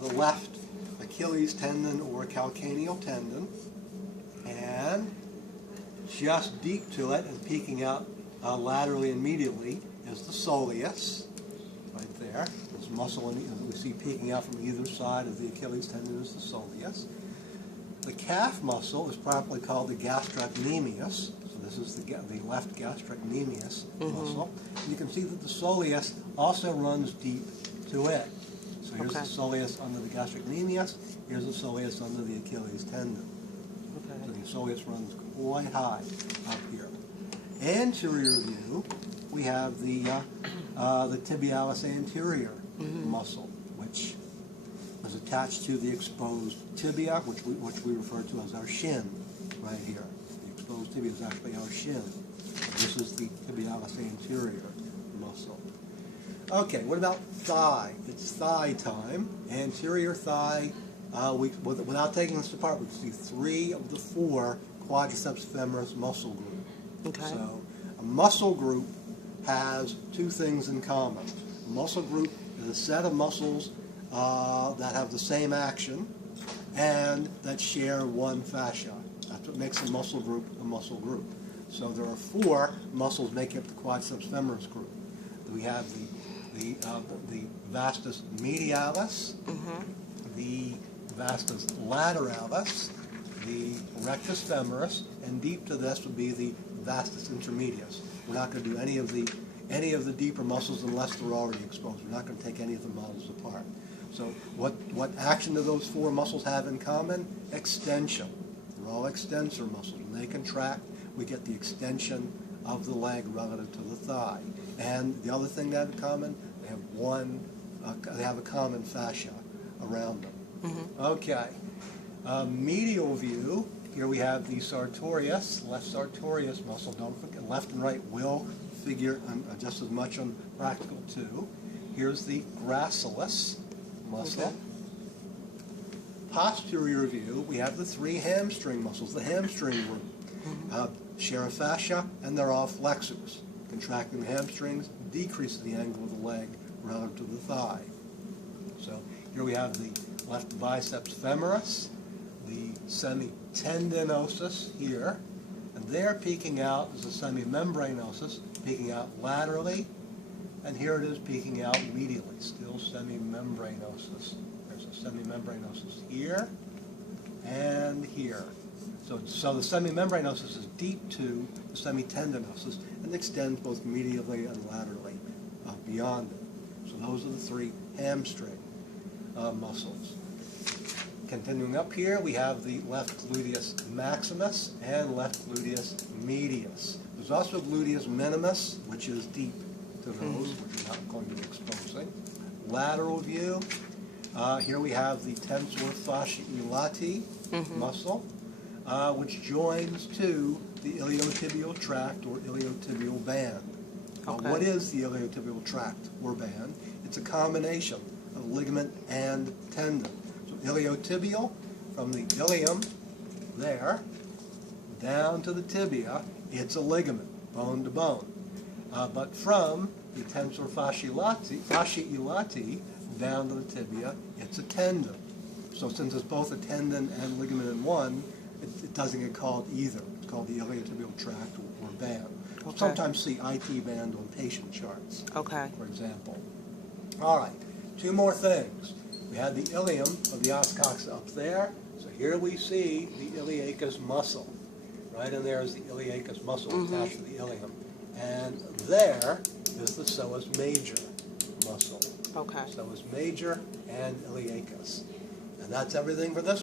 The left Achilles tendon or calcaneal tendon, and just deep to it and peeking out laterally and medially is the soleus, right there. This muscle that we see peeking out from either side of the Achilles tendon is the soleus. The calf muscle is properly called the gastrocnemius. So this is the left gastrocnemius muscle. And you can see that the soleus also runs deep to it. So here's the soleus under the gastrocnemius. Here's the soleus under the Achilles tendon. So the soleus runs quite high up here. Anterior view, we have the tibialis anterior muscle, which is attached to the exposed tibia, which we refer to as our shin, right here. The exposed tibia is actually our shin. This is the tibialis anterior muscle. Okay, what about thigh? It's thigh time. Anterior thigh, without taking this apart, we can see 3 of the 4 quadriceps femoris muscle group. So a muscle group has 2 things in common. A muscle group is a set of muscles that have the same action and that share one fascia. That's what makes a muscle group a muscle group. So there are 4 muscles making up the quadriceps femoris group. We have the vastus medialis, the vastus lateralis, the rectus femoris, and deep to this would be the vastus intermedius. We're not going to do any of the deeper muscles unless they're already exposed. We're not going to take any of the models apart. So what action do those 4 muscles have in common? Extension. They're all extensor muscles. When they contract, we get the extension of the leg relative to the thigh. And the other thing they have in common, they have a common fascia around them. Okay. Medial view, here we have the sartorius, left sartorius muscle. Don't forget, left and right will figure just as much on practical 2. Here's the gracilis muscle. Posterior view, we have the 3 hamstring muscles, the hamstring group. Share a fascia, and they're all flexors. Contracting the hamstrings decreases the angle of the leg relative to the thigh. So here we have the left biceps femoris, the semitendinosus here, and there peeking out is the semimembranosus, peeking out laterally, and here it is peeking out medially, still semimembranosus. There's a semimembranosus here and here. So the semimembranosus is deep to the semitendinosus and extends both medially and laterally beyond it. So those are the 3 hamstring muscles. Continuing up here, we have the left gluteus maximus and left gluteus medius. There's also gluteus minimus, which is deep to those, which we're not going to be exposing. Lateral view, here we have the tensor fasciae lati muscle, which joins to the iliotibial tract or iliotibial band. What is the iliotibial tract or band? It's a combination of ligament and tendon. So iliotibial, from the ilium there down to the tibia, it's a ligament, bone to bone. But from the tensor fasciae lati down to the tibia, it's a tendon. So since it's both a tendon and ligament in one, it doesn't get called either. It's called the iliotibial tract or band. Sometimes see IT band on patient charts, for example. All right, 2 more things. We had the ilium of the os coxa up there. So here we see the iliacus muscle. Right in there is the iliacus muscle attached to the ilium. And there is the psoas major muscle. Psoas major and iliacus. And that's everything for this